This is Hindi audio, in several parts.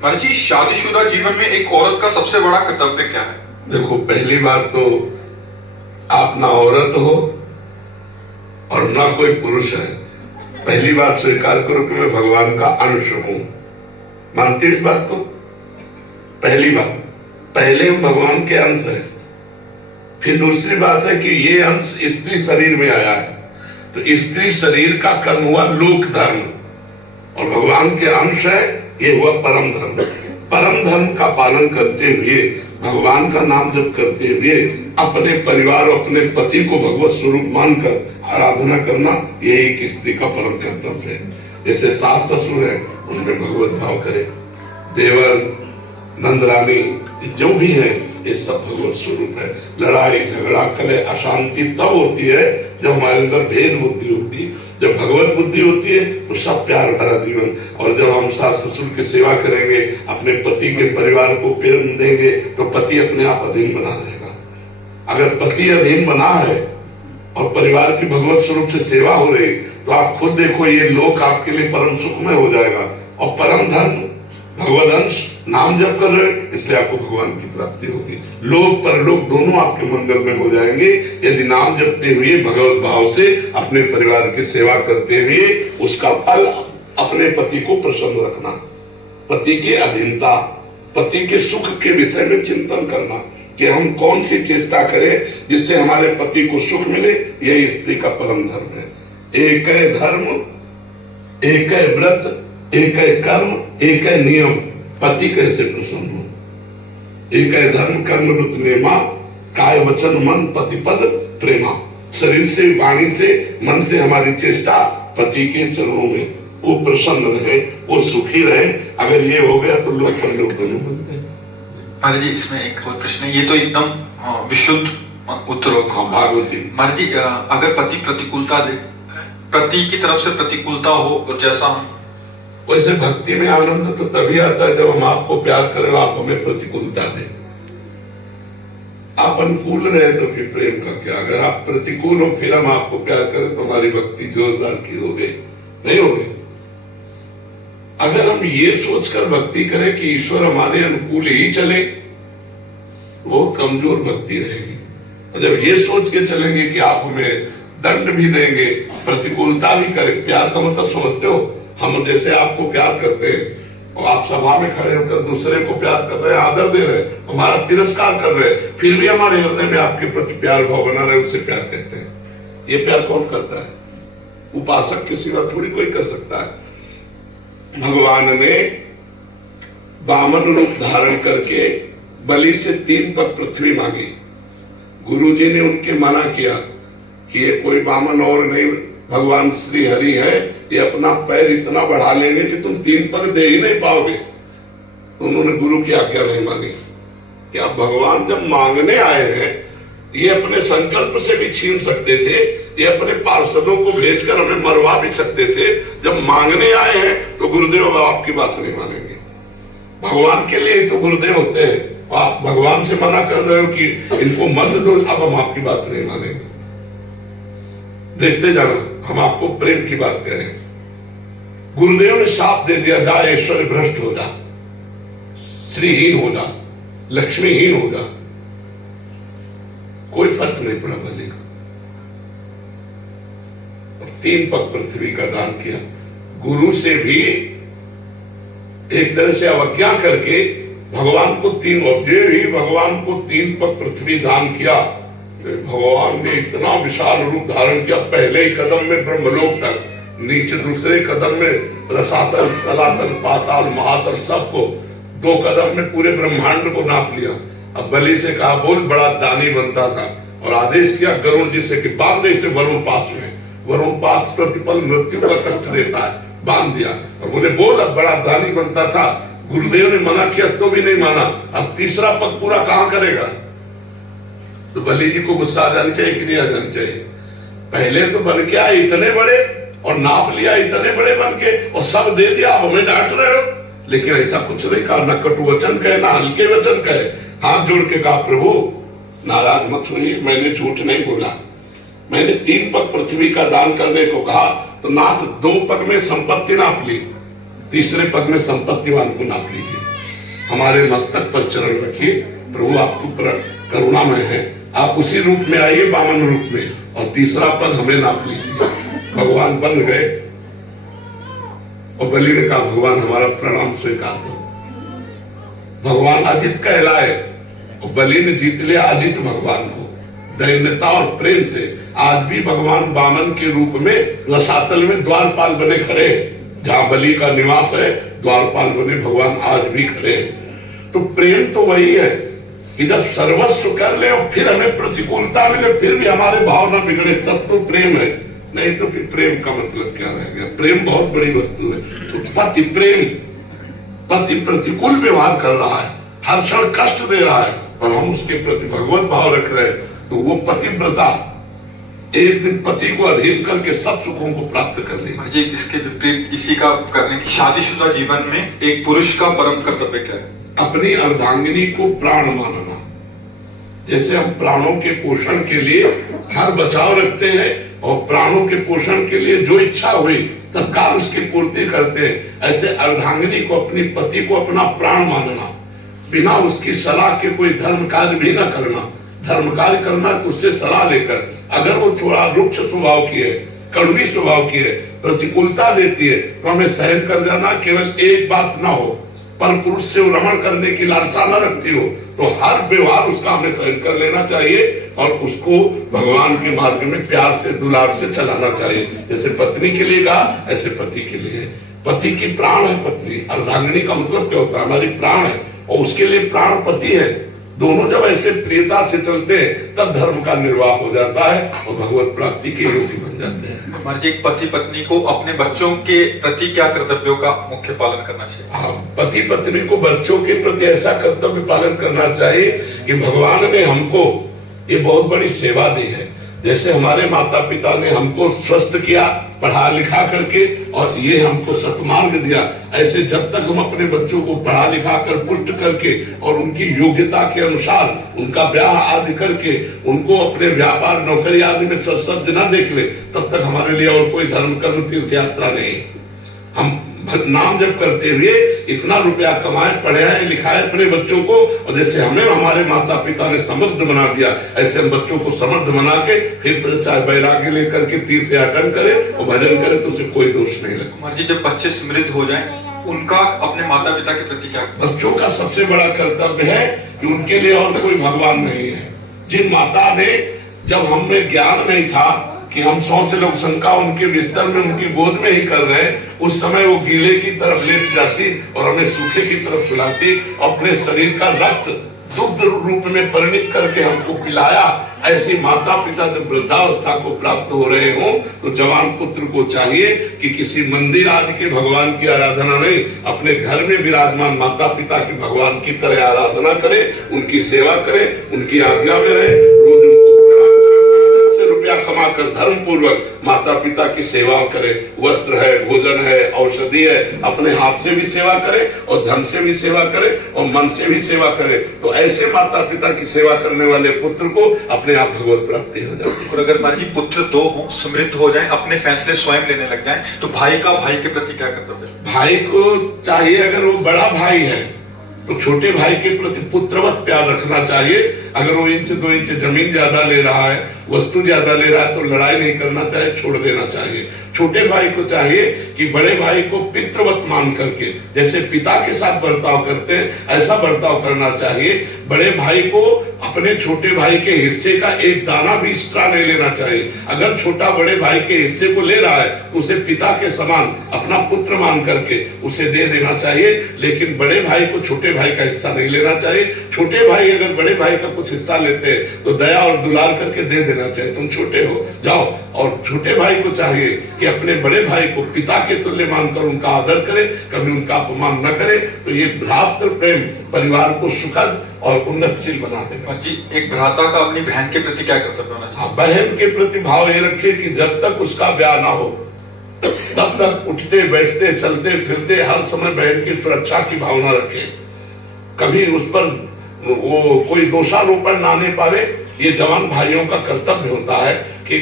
महाराज जी, शादीशुदा जीवन में एक औरत का सबसे बड़ा कर्तव्य क्या है? देखो, पहली बात तो आप ना औरत हो और ना कोई पुरुष है। पहली बात स्वीकार करो कि मैं भगवान का अंश हूं। मानते इस बात को? पहली बात, पहले हम भगवान के अंश हैं। फिर दूसरी बात है कि ये अंश स्त्री शरीर में आया है, तो स्त्री शरीर का कर्म हुआ लोक धर्म, और भगवान के अंश है, ये हुआ परम धर्म। परम धर्म का पालन करते हुए, भगवान का नाम जप करते हुए, अपने परिवार और अपने पति को भगवत स्वरूप मानकर आराधना करना, ये एक स्त्री का परम कर्तव्य है। जैसे सास ससुर है, उनमें भगवत भाव करे। देवर, नंदरानी, जो भी है, ये सब भगवत स्वरूप है। लड़ाई झगड़ा कलह अशांति तब होती है जब हमारे अंदर भेद बुद्धि होती है। जब भगवत बुद्धि होती है तो सब प्यार भरा जीवन। और जब हम सास ससुर की सेवा करेंगे, अपने पति के परिवार को प्रेम देंगे, तो पति अपने आप अधीन बना रहेगा। अगर पति अधीन बना है और परिवार की भगवत स्वरूप से सेवा हो रही, तो आप खुद देखो, ये लोक आपके लिए परम सुखमय हो जाएगा। और परम धर्म भगवत अंश नाम जप कर रहे, इसलिए आपको भगवान की प्राप्ति होगी। लोक परलोक दोनों आपके मंगल में हो जाएंगे यदि नाम जपते हुए, भगवत भाव से अपने परिवार की सेवा करते हुए, उसका फल अपने पति को प्रसन्न रखना, पति की अधीनता, पति के सुख के विषय में चिंतन करना कि हम कौन सी चेष्टा करें जिससे हमारे पति को सुख मिले। यही स्त्री का परम धर्म है। एक है धर्म, एक है व्रत, एक है कर्म, एक है नियम। पति कैसे प्रसन्न हो? एक है धर्म कर्म व्रत नेमा, काय वचन मन पति पद प्रेमा। शरीर से, वाणी से, मन से हमारी चेष्टा पति के चरणों में, वो प्रसन्न रहे, वो सुखी रहे। अगर ये हो गया तो लोग परलोक दोनों बनते हैं। महाराज जी, इसमें एक और प्रश्न है, ये तो एकदम विशुद्ध उत्तर होगा। हाँ, भागवती। महाराज जी, अगर पति प्रतिकूलता दे, पति की तरफ से प्रतिकूलता हो, जैसा वैसे भक्ति में आनंद तो तभी आता है जब हम आपको प्यार करें, आप हमें प्रतिकूलता दें। आप अनुकूल रहे तो फिर प्रेम का क्या? अगर आप प्रतिकूल हो फिर हम आपको प्यार करें तो हमारी भक्ति जोरदार की हो गई? नहीं हो गई। अगर हम ये सोचकर भक्ति करें कि ईश्वर हमारे अनुकूल ही चले, बहुत कमजोर भक्ति रहेगी। और जब ये सोच के चलेंगे कि आप हमें दंड भी देंगे, प्रतिकूलता भी करें, प्यार का मतलब समझते हो? हम जैसे आपको प्यार करते हैं और आप सभा में खड़े होकर दूसरे को प्यार कर रहे हैं, आदर दे रहे हैं, हमारा तिरस्कार कर रहे हैं, फिर भी हमारे हृदय में आपके प्रति प्यार भाव बना रहे, उससे प्यार कहते हैं। ये प्यार कौन करता है? उपासक के सिवा थोड़ी कोई कर सकता है। भगवान ने वामन रूप धारण करके बलि से 3 पग पृथ्वी मांगी। गुरु जी ने उनके मना किया कि ये कोई वामन और नहीं, भगवान श्री हरि है, ये अपना पैर इतना बढ़ा लेंगे कि तुम 3 पग दे ही नहीं पाओगे। तो उन्होंने गुरु की आज्ञा नहीं मानी। क्या भगवान जब मांगने आए हैं, ये अपने संकल्प से भी छीन सकते थे, ये अपने पार्षदों को भेजकर हमें मरवा भी सकते थे। जब मांगने आए हैं तो गुरुदेव आपकी बात नहीं मानेंगे। भगवान के लिए तो गुरुदेव होते हैं। आप भगवान से मना कर रहे हो कि इनको मत दो, अब हम आपकी बात नहीं मानेंगे। देखते जाना, हम आपको प्रेम की बात करें। गुरुदेव ने शाप दे दिया, जा ऐश्वर्य भ्रष्ट हो जा, श्रीहीन हो जा, लक्ष्मीहीन हो जा। कोई फर्क नहीं पड़ा बलि का। 3 पग पृथ्वी का दान किया। गुरु से भी एक तरह से अवज्ञा करके भगवान को 3 भगवान को 3 पग पृथ्वी दान किया। भगवान ने इतना विशाल रूप धारण किया, पहले ही कदम में ब्रह्मलोक तक, नीचे दूसरे कदम में रसातल, तलातल, पाताल, महातल, सबको 2 कदम में पूरे ब्रह्मांड को नाप लिया। अब बलि से कहा, बोल, बड़ा दानी बनता था, और आदेश किया गरुण जी से कि बांध दे इसे वरुण पास में। वरुण पास प्रतिपल मृत्यु का कष्ट देता है, बांध दिया। और बोले, बोल, अब बड़ा दानी बनता था। गुरुदेव ने मना किया तो भी नहीं माना। अब 3रा पग पूरा कहां करेगा? तो बलि जी को गुस्सा आ जानी चाहिए कि नहीं आ जानी चाहिए? पहले तो बन के आए इतने बड़े, और नाप लिया इतने बड़े बन के, और सब दे दिया, आप हमें डांट रहे हो। लेकिन ऐसा कुछ नहीं कहा, ना कटु वचन कहे, ना हल्के वचन कहे। हाथ जोड़ के कहा, प्रभु नाराज मत होइए, मैंने झूठ नहीं बोला। मैंने 3 पग पृथ्वी का दान करने को कहा, तो नाथ 2 पग में संपत्ति नाप ली, तीसरे पद में संपत्तिवान को नाप लीजिए। हमारे मस्तक पर चरण रखिए, प्रभु आप तो पर करुणामय है, आप उसी रूप में आइए, वामन रूप में, और तीसरा पद हमें नाप लीजिए। भगवान बन गए और बलि ने कहा भगवान हमारा प्रणाम स्वीकार करो। भगवान अजित कहलाए और बलि ने जीत लिया अजित भगवान को दैन्यता और प्रेम से। आज भी भगवान वामन के रूप में रसातल में द्वारपाल बने खड़े हैं। जहां बलि का निवास है द्वारपाल बने भगवान आज भी खड़े हैं। तो प्रेम तो वही है कि जब सर्वस्व कर ले और फिर हमें प्रतिकूलता मिले फिर भी हमारे भाव न बिगड़े, तब तो प्रेम है। नहीं तो फिर प्रेम का मतलब क्या रह गया? प्रेम बहुत बड़ी वस्तु है। तो पति प्रेम, पति प्रतिकूल व्यवहार कर रहा है, हर क्षण कष्ट दे रहा है, और हम उसके प्रति भगवत भाव रख रहे हैं, तो वो पतिव्रता एक दिन पति को अधीन करके सब सुखों को प्राप्त कर लेगी। जी, इसके विपरीत इसी का करने की शादीशुदा जीवन में एक पुरुष का परम कर्तव्य क्या है? अपनी अर्धांगिनी को प्राण मानना। जैसे हम प्राणों के पोषण के लिए हर बचाव रखते हैं और प्राणों के पोषण के लिए जो इच्छा हुई तत्काल उसकी पूर्ति करते हैं, ऐसे अर्धांगिनी को, अपनी पति को अपना प्राण मानना, बिना उसकी सलाह के कोई धर्म कार्य भी न करना। धर्म कार्य करना तो उससे सलाह लेकर, अगर वो थोड़ा रुक्ष स्वभाव की है, कड़वी स्वभाव की है, प्रतिकूलता देती है, तो हमें सहन कर जाना। केवल एक बात ना हो, पर पुरुष से रमण करने की लालसा न रखती हो, तो हर व्यवहार उसका हमें सहन कर लेना चाहिए और उसको भगवान के मार्ग में प्यार से दुलार से चलाना चाहिए। जैसे पत्नी के लिए कहा ऐसे पति के लिए। पति की प्राण है पत्नी। अर्धांगिनी का मतलब क्या होता है? हमारी प्राण है और उसके लिए प्राण पति है। दोनों जब ऐसे प्रियता से चलते हैं तब धर्म का निर्वाह हो जाता है और भगवत प्राप्ति के योगी बन जाते हैं। हमारे एक पति पत्नी को अपने बच्चों के प्रति क्या कर्तव्यों का मुख्य पालन करना चाहिए? हाँ, पति पत्नी को बच्चों के प्रति ऐसा कर्तव्य पालन करना चाहिए कि भगवान ने हमको ये बहुत बड़ी सेवा दी है। जैसे हमारे माता पिता ने हमको स्वस्थ किया पढ़ा लिखा करके और ये हमको सत्मार्ग दिया, ऐसे जब तक हम अपने बच्चों को पढ़ा लिखा कर पुष्ट करके और उनकी योग्यता के अनुसार उनका ब्याह आदि करके उनको अपने व्यापार नौकरी आदि में सत्सब्ज न देख ले, तब तक हमारे लिए और कोई धर्म कर्म तीर्थ यात्रा नहीं। हम नाम जप करते हुए इतना रुपया कमाए, पढ़ाए लिखाए अपने बच्चों को, और जैसे हमें हमारे माता पिता ने समृद्ध बना दिया, ऐसे हम बच्चों को समृद्ध बना के फिर चाहे बैराग्य लेकर के तीर्थ याटन करे और भजन करे तो उसे कोई दोष नहीं लगता। कुमार जी, जब बच्चे समृद्ध हो जाएं, उनका अपने माता पिता के प्रति क्या? बच्चों का सबसे बड़ा कर्तव्य है कि उनके लिए और कोई भगवान नहीं है। जिन माता ने, जब हमें ज्ञान नहीं था कि हम शौच लोग शंका उनके बिस्तर में उनकी गोद में ही कर रहे हैं, उस समय वो गीले की तरफ लेट जाती और हमें सूखे की तरफ सुलाती, अपने शरीर का रक्त दुग्ध रूप में परिणित करके हमको पिलाया। ऐसी माता पिता जब वृद्धावस्था को प्राप्त हो रहे हो तो जवान पुत्र को चाहिए कि किसी मंदिर आदि के भगवान की आराधना नहीं, अपने घर में विराजमान माता पिता की भगवान की तरह आराधना करे, उनकी सेवा करे, उनकी आज्ञा में रहे, रोज उनको रुपया कमा कर धर्म पूर्वक माता पिता की सेवा करे। वस्त्र है, भोजन है, औषधि है, अपने हाथ से भी सेवा करे और धन से भी सेवा करे और मन से भी सेवा करे। तो ऐसे माता पिता की सेवा करने वाले पुत्र को अपने आप भगवत प्राप्ति हो जाती है। और अगर मान लीजिए पुत्र दो हो, समृद्ध हो जाए, अपने फैसले स्वयं लेने लग जाए, तो भाई का भाई के प्रति क्या कर्तव्य? भाई को चाहिए, अगर वो बड़ा भाई है तो छोटे भाई के प्रति पुत्रवत प्यार रखना चाहिए। अगर वो 1-2 इंच जमीन ज्यादा ले रहा है, वस्तु ज्यादा ले रहा है, तो लड़ाई नहीं करना चाहिए, छोड़ देना चाहिए। छोटे भाई को चाहिए कि बड़े भाई को पितृवत मान करके, जैसे पिता के साथ बर्ताव करते हैं ऐसा बर्ताव करना चाहिए। बड़े भाई को अपने छोटे भाई के हिस्से का एक दाना भी एक्स्ट्रा नहीं लेना चाहिए। अगर छोटा बड़े भाई के हिस्से को ले रहा है तो उसे पिता के समान अपना पुत्र मान करके उसे दे देना चाहिए, लेकिन बड़े भाई को छोटे भाई का हिस्सा नहीं लेना चाहिए। छोटे भाई अगर बड़े भाई का कुछ हिस्सा लेते हैं तो दया और दुलार करके दे देना चाहिए, तुम छोटे हो जाओ। और छोटे भाई को चाहिए कि अपने बड़े भाई को पिता के तुल्य मानकर उनका आदर करे, कभी उनका अपमान न करे। तो ये भ्रातृ प्रेम परिवार को सुखद और उन्नतशील बना देगा। जी, एक भ्राता का अपनी बहन के प्रति क्या कर्तव्य होना चाहिए? बहन के प्रति भाव ये रखे कि जब तक उसका ब्याह ना हो तब तक उठते बैठते चलते फिरते हर समय बहन की सुरक्षा की भावना रखे, कभी उस पर वो कोई दोषारोपण ना आने पावे। ये जवान भाइयों का कर्तव्य होता है कि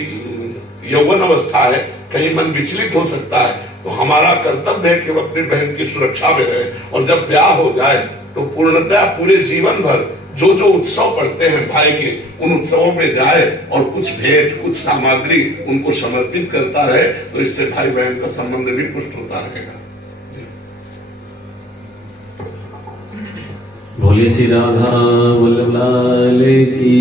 यौवन अवस्था है, कहीं मन विचलित हो सकता है, तो हमारा कर्तव्य है कि हम अपनी बहन की सुरक्षा में रहे, और जब ब्याह हो जाए तो पूर्णतः पूरे जीवन भर जो जो उत्सव पड़ते हैं भाई के, उन उत्सवों में जाए और कुछ भेंट कुछ सामग्री उनको समर्पित करता रहे, तो इससे भाई बहन का संबंध भी पुष्ट होता रहेगा। बोले श्री राधा वल्लभ लाल की।